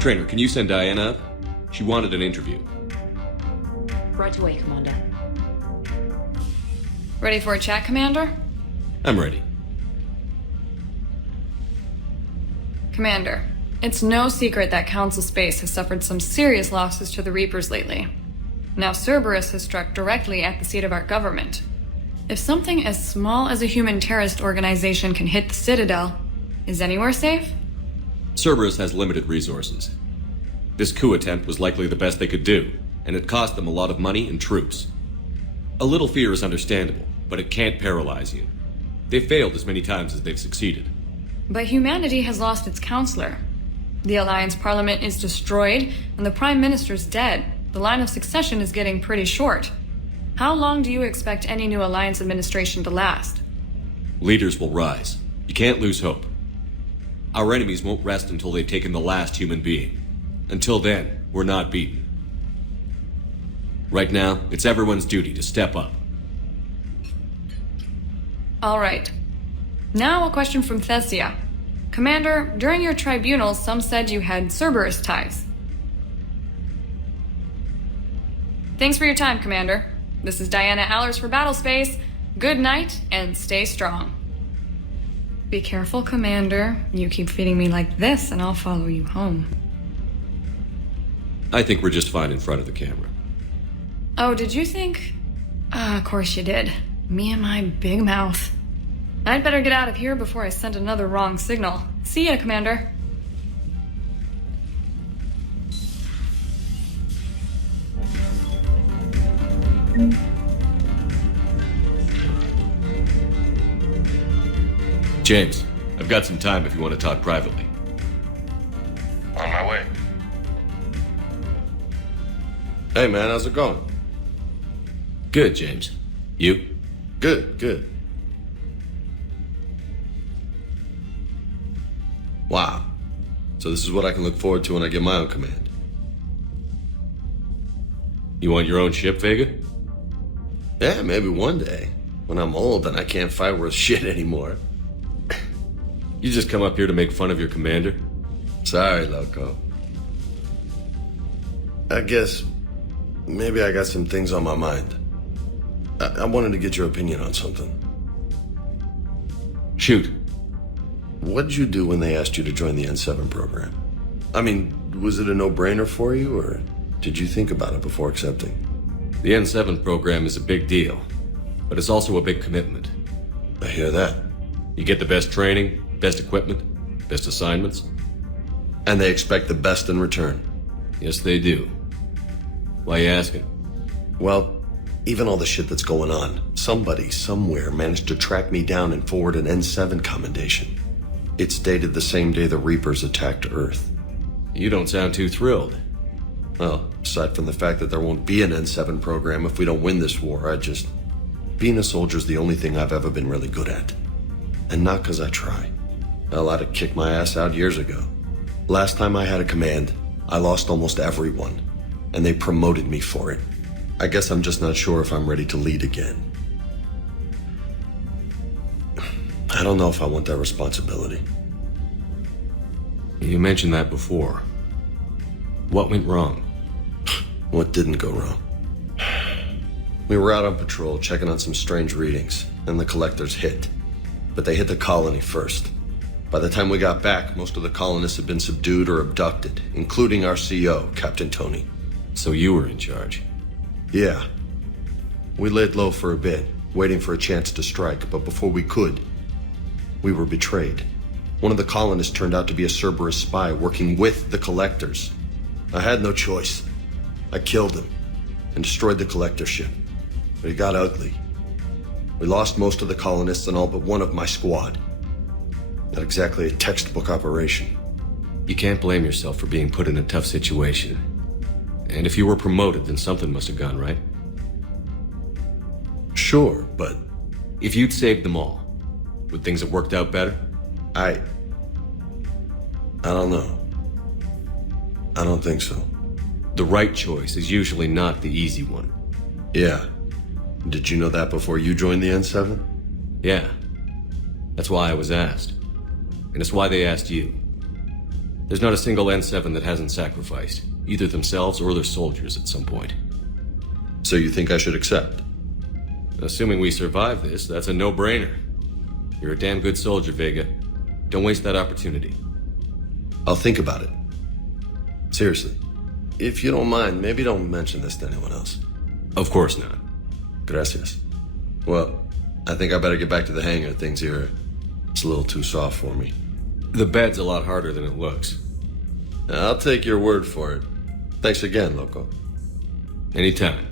Trainer, can you send Diana up? She wanted an interview. Right away, Commander. Ready for a chat, Commander? I'm ready. Commander, it's no secret that Council Space has suffered some serious losses to the Reapers lately. Now Cerberus has struck directly at the seat of our government. If something as small as a human terrorist organization can hit the Citadel, is anywhere safe? Cerberus has limited resources. This coup attempt was likely the best they could do, and it cost them a lot of money and troops. A little fear is understandable, but it can't paralyze you. They've failed as many times as they've succeeded. But humanity has lost its counselor. The Alliance Parliament is destroyed, and the Prime Minister's dead. The line of succession is getting pretty short. How long do you expect any new Alliance administration to last? Leaders will rise. You can't lose hope. Our enemies won't rest until they've taken the last human being. Until then, we're not beaten. Right now, it's everyone's duty to step up. All right. Now a question from Thessia. Commander, during your tribunal, some said you had Cerberus ties. Thanks for your time, Commander. This is Diana Allers for Battlespace. Good night, and stay strong. Be careful, Commander. You keep feeding me like this, and I'll follow you home. I think we're just fine in front of the camera. Oh, did you think? Of course you did. Me and my big mouth. I'd better get out of here before I send another wrong signal. See ya, Commander. James, I've got some time if you want to talk privately. On my way. Hey man, how's it going? Good, James. You? Good. Wow. So this is what I can look forward to when I get my own command. You want your own ship, Vega? Yeah, maybe one day. When I'm old and I can't fight worth shit anymore. You just come up here to make fun of your commander? Sorry, loco. I guess maybe I got some things on my mind. I wanted to get your opinion on something. Shoot. What did you do when they asked you to join the N7 program? I mean, was it a no-brainer for you, or did you think about it before accepting? The N7 program is a big deal, but it's also a big commitment. I hear that. You get the best training, best equipment, best assignments. And they expect the best in return. Yes, they do. Why you asking? Well, even all the shit that's going on, somebody somewhere managed to track me down and forward an N7 commendation. It's dated the same day the Reapers attacked Earth. You don't sound too thrilled. Well, aside from the fact that there won't be an N7 program if we don't win this war, being a soldier's the only thing I've ever been really good at. And not because I try. Hell, I'd have kicked my ass out years ago. Last time I had a command, I lost almost everyone. And they promoted me for it. I guess I'm just not sure if I'm ready to lead again. I don't know if I want that responsibility. You mentioned that before. What went wrong? What didn't go wrong? We were out on patrol checking on some strange readings, and the collectors hit. But they hit the colony first. By the time we got back, most of the colonists had been subdued or abducted, including our CO, Captain Tony. So you were in charge? Yeah. We laid low for a bit, waiting for a chance to strike, but before we could, we were betrayed. One of the colonists turned out to be a Cerberus spy working with the collectors. I had no choice. I killed him and destroyed the collector ship. But it got ugly. We lost most of the colonists and all but one of my squad. Not exactly a textbook operation. You can't blame yourself for being put in a tough situation. And if you were promoted, then something must have gone right. Sure, but if you'd saved them all, would things have worked out better? I don't know. I don't think so. The right choice is usually not the easy one. Yeah. Did you know that before you joined the N7? Yeah. That's why I was asked. And it's why they asked you. There's not a single N7 that hasn't sacrificed, either themselves or their soldiers at some point. So you think I should accept? Assuming we survive this, that's a no-brainer. You're a damn good soldier, Vega. Don't waste that opportunity. I'll think about it. Seriously. If you don't mind, maybe don't mention this to anyone else. Of course not. Gracias. Well, I think I better get back to the hangar. Things here, it's a little too soft for me. The bed's a lot harder than it looks. I'll take your word for it. Thanks again, Loco. Anytime.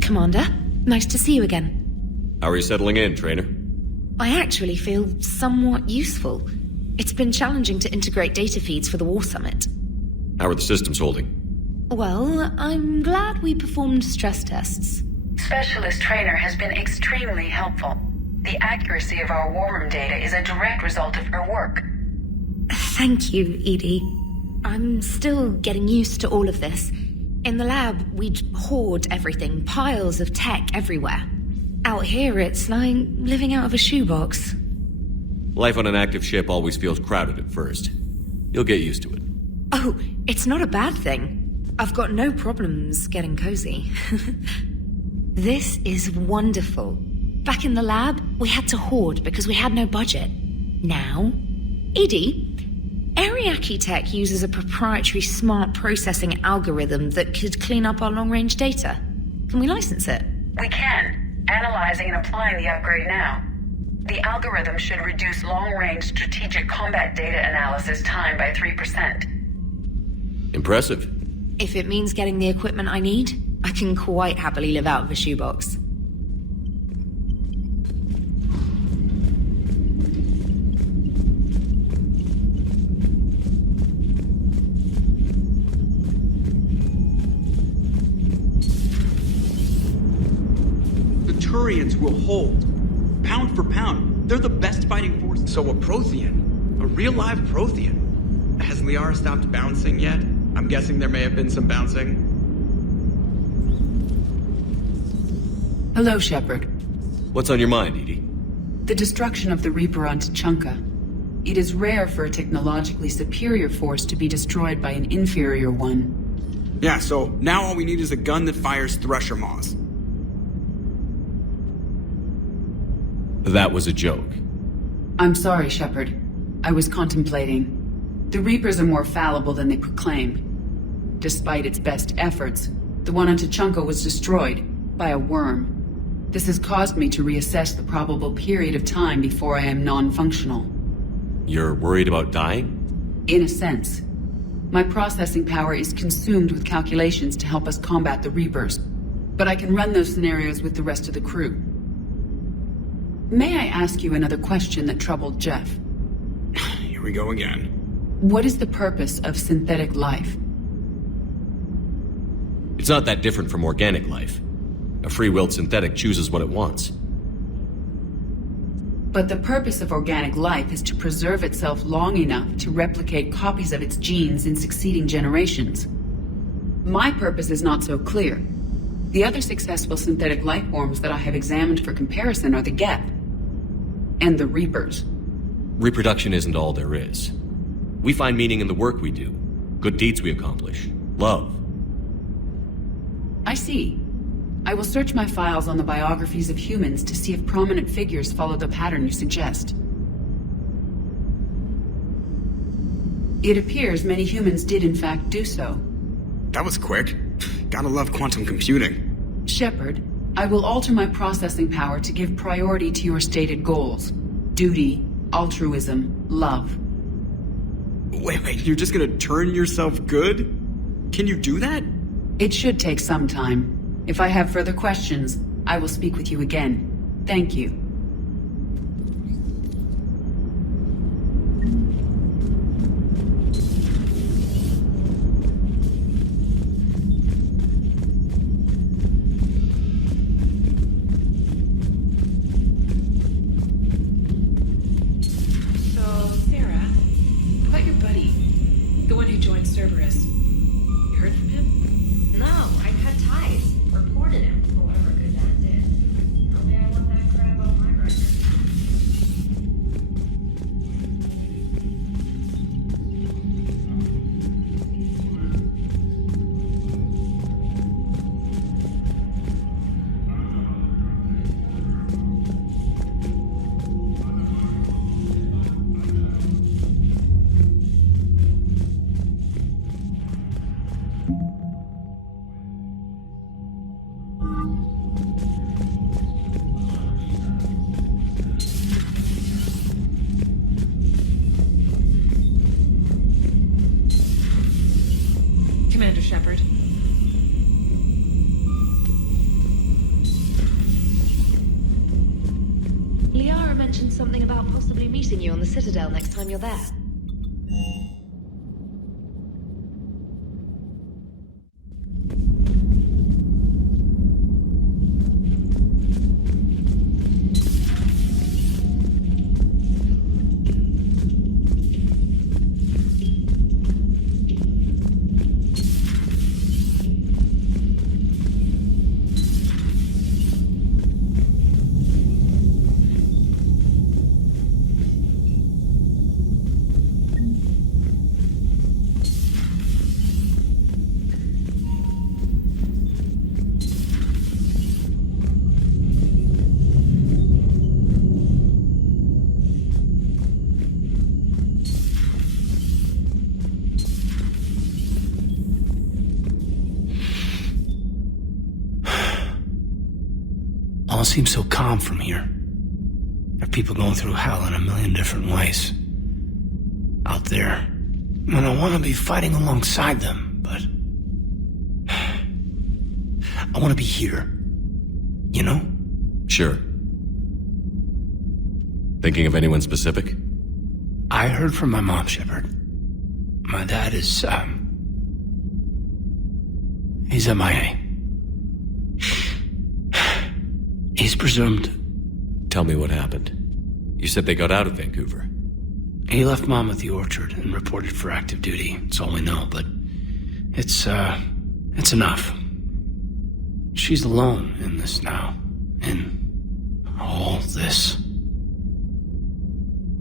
Commander, nice to see you again. How are you settling in, trainer? I actually feel somewhat useful. It's been challenging to integrate data feeds for the War Summit. How are the systems holding? Well, I'm glad we performed stress tests. Specialist Trainer has been extremely helpful. The accuracy of our war room data is a direct result of her work. Thank you, Edie. I'm still getting used to all of this. In the lab, we'd hoard everything, piles of tech everywhere. Out here, it's like living out of a shoebox. Life on an active ship always feels crowded at first. You'll get used to it. Oh, it's not a bad thing. I've got no problems getting cozy. This is wonderful. Back in the lab, we had to hoard because we had no budget. Now, Edie, Ariake Tech uses a proprietary smart processing algorithm that could clean up our long-range data. Can we license it? We can. Analyzing and applying the upgrade now. The algorithm should reduce long-range strategic combat data analysis time by 3%. Impressive. If it means getting the equipment I need, I can quite happily live out of a shoebox. Turians will hold. Pound for pound, they're the best fighting force. So a Prothean, a real live Prothean. Has Liara stopped bouncing yet? I'm guessing there may have been some bouncing. Hello, Shepard. What's on your mind, Edie? The destruction of the Reaper on Tuchanka. It is rare for a technologically superior force to be destroyed by an inferior one. Yeah, so now all we need is a gun that fires Thresher Maws. That was a joke. I'm sorry, Shepard. I was contemplating. The Reapers are more fallible than they proclaim. Despite its best efforts, the one on Tuchanka was destroyed by a worm. This has caused me to reassess the probable period of time before I am non-functional. You're worried about dying? In a sense. My processing power is consumed with calculations to help us combat the Reapers, but I can run those scenarios with the rest of the crew. May I ask you another question that troubled Jeff? Here we go again. What is the purpose of synthetic life? It's not that different from organic life. A free-willed synthetic chooses what it wants. But the purpose of organic life is to preserve itself long enough to replicate copies of its genes in succeeding generations. My purpose is not so clear. The other successful synthetic life forms that I have examined for comparison are the Geth and the Reapers. Reproduction isn't all there is. We find meaning in the work we do, good deeds we accomplish, love. I see. I will search my files on the biographies of humans to see if prominent figures follow the pattern you suggest. It appears many humans did in fact do so. That was quick. Gotta love quantum computing. Shepard, I will alter my processing power to give priority to your stated goals. Duty, altruism, love. Wait, you're just gonna turn yourself good? Can you do that? It should take some time. If I have further questions, I will speak with you again. Thank you. So, Sarah, about your buddy, the one who joined Cerberus. You heard from him? No, I cut ties. Reported him for whatever good that did. Tell me I want that crap on my record. Commander Shepard. Liara mentioned something about possibly meeting you on the Citadel next time you're there. All seems so calm from here. There are people going through hell in a million different ways. Out there. And I want to be fighting alongside them, but... I want to be here. You know? Sure. Thinking of anyone specific? I heard from my mom, Shepard. My dad is, he's MIA. He's presumed. Tell me what happened. You said they got out of Vancouver. He left Mom at the orchard and reported for active duty. That's all we know, but it's enough. She's alone in this now. In all this.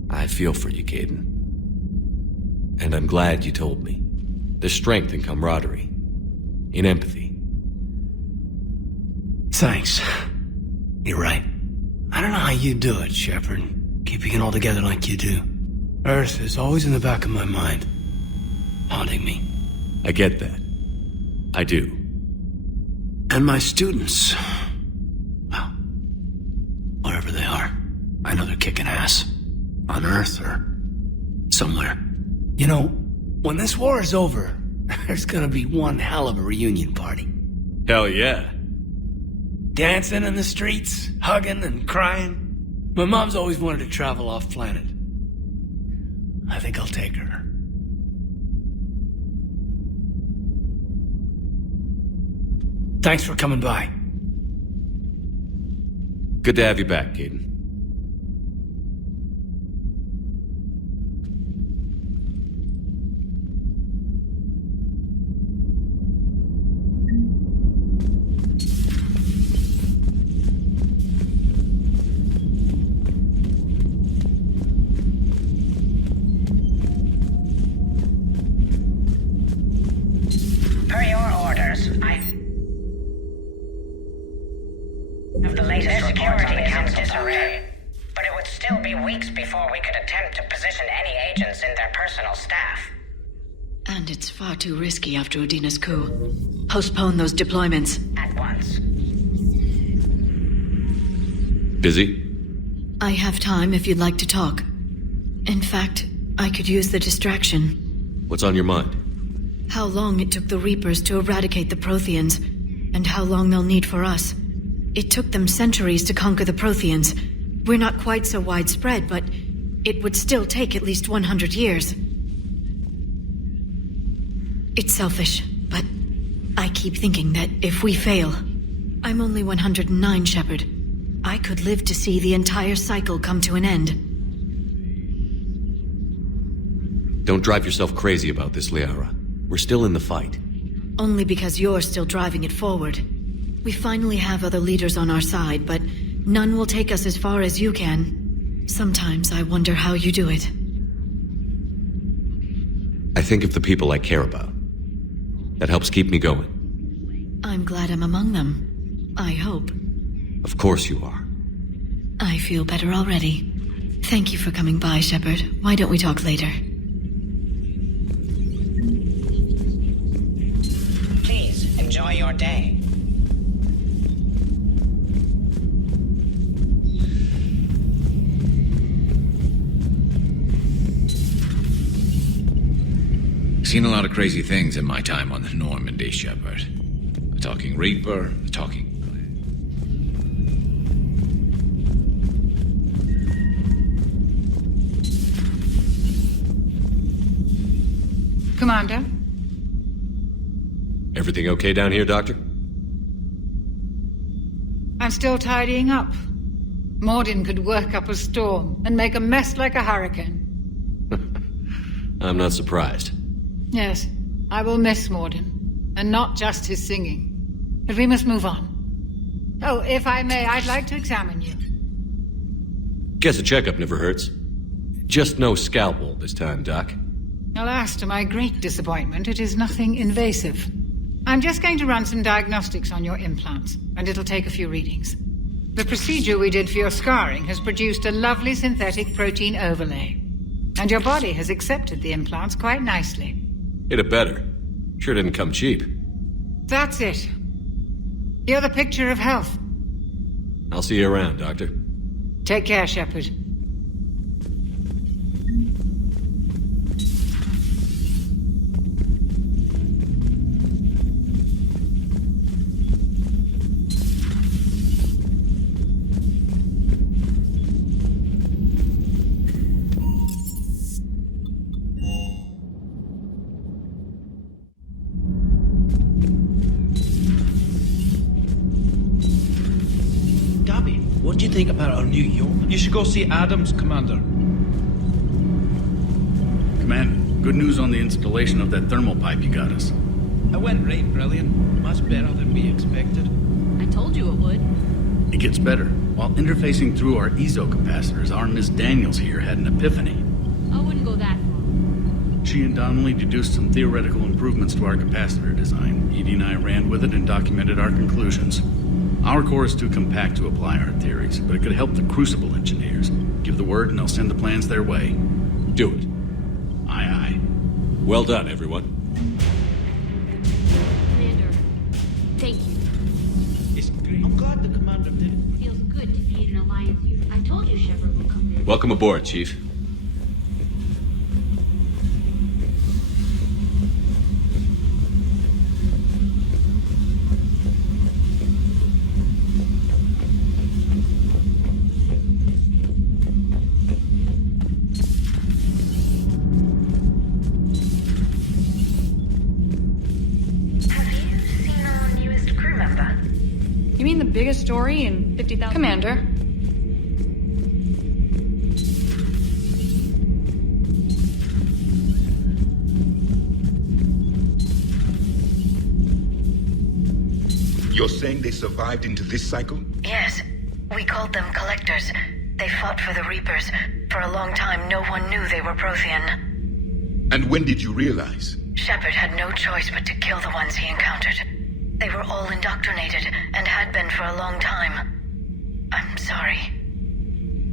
I feel for you, Caden. And I'm glad you told me. There's strength in camaraderie. In empathy. Thanks. You're right. I don't know how you do it, Shepard. Keeping it all together like you do. Earth is always in the back of my mind. Haunting me. I get that. I do. And my students. Well, wherever they are. I know they're kicking ass. On Earth or somewhere. You know, when this war is over, there's gonna be one hell of a reunion party. Hell yeah. Dancing in the streets, hugging and crying. My mom's always wanted to travel off planet. I think I'll take her. Thanks for coming by. Good to have you back, Caden. still be weeks before we could attempt to position any agents in their personal staff. And it's far too risky after Udina's coup. Postpone those deployments. At once. Busy? I have time if you'd like to talk. In fact, I could use the distraction. What's on your mind? How long it took the Reapers to eradicate the Protheans, and how long they'll need for us. It took them centuries to conquer the Protheans. We're not quite so widespread, but it would still take at least 100 years. It's selfish, but I keep thinking that if we fail... I'm only 109, Shepard. I could live to see the entire cycle come to an end. Don't drive yourself crazy about this, Liara. We're still in the fight. Only because you're still driving it forward. We finally have other leaders on our side, but none will take us as far as you can. Sometimes I wonder how you do it. I think of the people I care about. That helps keep me going. I'm glad I'm among them. I hope. Of course you are. I feel better already. Thank you for coming by, Shepard. Why don't we talk later? Please, enjoy your day. Seen a lot of crazy things in my time on the Normandy, Shepard. The talking Reaper, the talking... Commander? Everything okay down here, Doctor? I'm still tidying up. Mordin could work up a storm and make a mess like a hurricane. I'm not surprised. Yes, I will miss Mordin, and not just his singing. But we must move on. Oh, if I may, I'd like to examine you. Guess a checkup never hurts. Just no scalpel this time, Doc. Alas, to my great disappointment, it is nothing invasive. I'm just going to run some diagnostics on your implants, and it'll take a few readings. The procedure we did for your scarring has produced a lovely synthetic protein overlay. And your body has accepted the implants quite nicely. Hit it better. Sure didn't come cheap. That's it. You're the picture of health. I'll see you around, Doctor. Take care, Shepard. What do you think about our new yeoman? You should go see Adams, Commander. Commander, good news on the installation of that thermal pipe you got us. It went right brilliant. Much better than we expected. I told you it would. It gets better. While interfacing through our ezo capacitors, our Miss Daniels here had an epiphany. I wouldn't go that far. She and Donnelly deduced some theoretical improvements to our capacitor design. Edie and I ran with it and documented our conclusions. Our core is too compact to apply our theories, but it could help the Crucible engineers. Give the word and they'll send the plans their way. Do it. Aye, aye. Well done, everyone. Commander, thank you. It's great. I'm glad the Commander did it. Feels good to be in an alliance here. I told you Shepard would come there. Welcome aboard, Chief. Biggest story in 50,000... Commander. You're saying they survived into this cycle? Yes. We called them Collectors. They fought for the Reapers. For a long time, no one knew they were Prothean. And when did you realize? Shepard had no choice but to kill the ones he encountered. They were all indoctrinated, and had been for a long time. I'm sorry.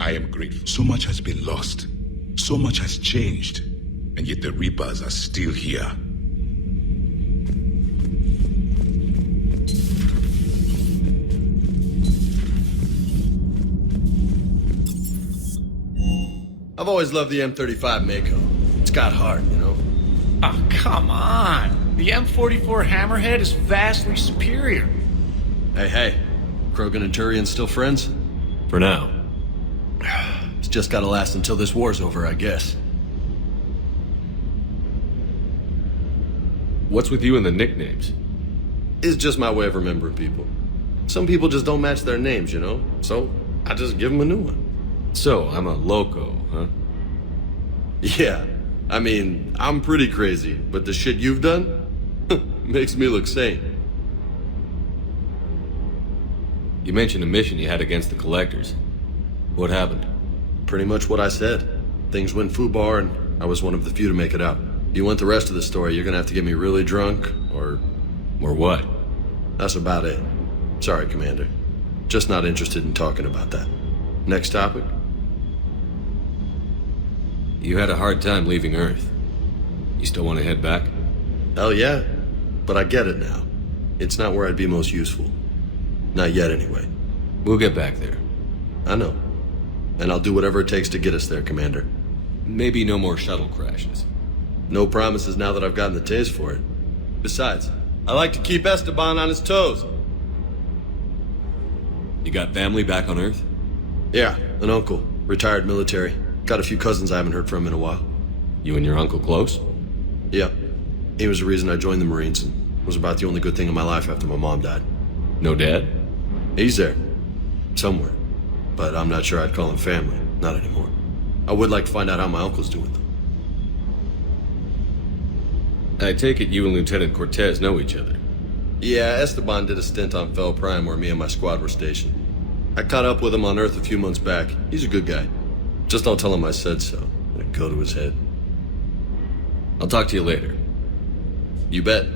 I am grateful. So much has been lost. So much has changed. And yet the Reapers are still here. I've always loved the M35 Mako. It's got heart, you know? Oh, come on. The M44 Hammerhead is vastly superior. Hey. Krogan and Turian still friends? For now. It's just gotta last until this war's over, I guess. What's with you and the nicknames? It's just my way of remembering people. Some people just don't match their names, you know? So, I just give them a new one. So, I'm a loco, huh? Yeah. I mean, I'm pretty crazy, but the shit you've done makes me look sane. You mentioned a mission you had against the Collectors. What happened? Pretty much what I said. Things went foobar, and I was one of the few to make it out. If you want the rest of the story, you're gonna have to get me really drunk, or... Or what? That's about it. Sorry, Commander. Just not interested in talking about that. Next topic? You had a hard time leaving Earth. You still want to head back? Hell yeah. But I get it now. It's not where I'd be most useful. Not yet, anyway. We'll get back there. I know. And I'll do whatever it takes to get us there, Commander. Maybe no more shuttle crashes. No promises now that I've gotten the taste for it. Besides, I like to keep Esteban on his toes. You got family back on Earth? Yeah, an uncle. Retired military. Got a few cousins I haven't heard from in a while. You and your uncle close? Yeah. He was the reason I joined the Marines and was about the only good thing in my life after my mom died. No dad? He's there. Somewhere. But I'm not sure I'd call him family. Not anymore. I would like to find out how my uncle's doing, though. I take it you and Lieutenant Cortez know each other? Yeah, Esteban did a stint on Fel Prime where me and my squad were stationed. I caught up with him on Earth a few months back. He's a good guy. Just don't tell him I said so. It'd go to his head. I'll talk to you later. You bet.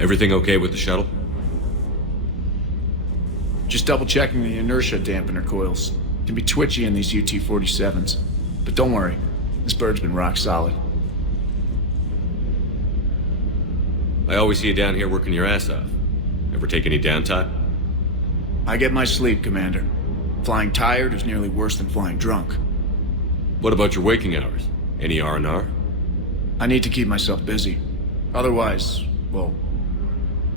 Everything okay with the shuttle? Just double checking the inertia dampener coils. Can be twitchy in these UT-47s. But don't worry, this bird's been rock solid. I always see you down here working your ass off. Ever take any downtime? I get my sleep, Commander. Flying tired is nearly worse than flying drunk. What about your waking hours? Any R&R? I need to keep myself busy. Otherwise, well,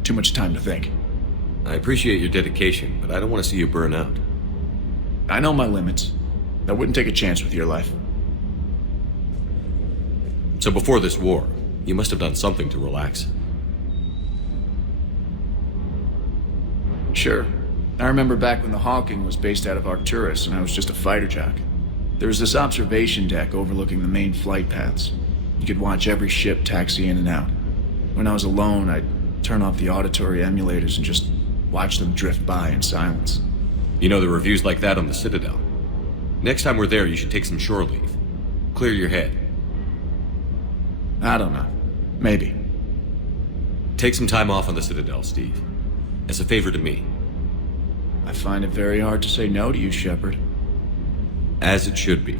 too much time to think. I appreciate your dedication, but I don't want to see you burn out. I know my limits. I wouldn't take a chance with your life. So before this war, you must have done something to relax. Sure. I remember back when the Hawking was based out of Arcturus and I was just a fighter jock. There was this observation deck overlooking the main flight paths. You could watch every ship taxi in and out. When I was alone, I'd turn off the auditory emulators and just watch them drift by in silence. You know, the reviews like that on the Citadel. Next time we're there, you should take some shore leave. Clear your head. I don't know. Maybe. Take some time off on the Citadel, Steve. As a favor to me. I find it very hard to say no to you, Shepard. As it should be.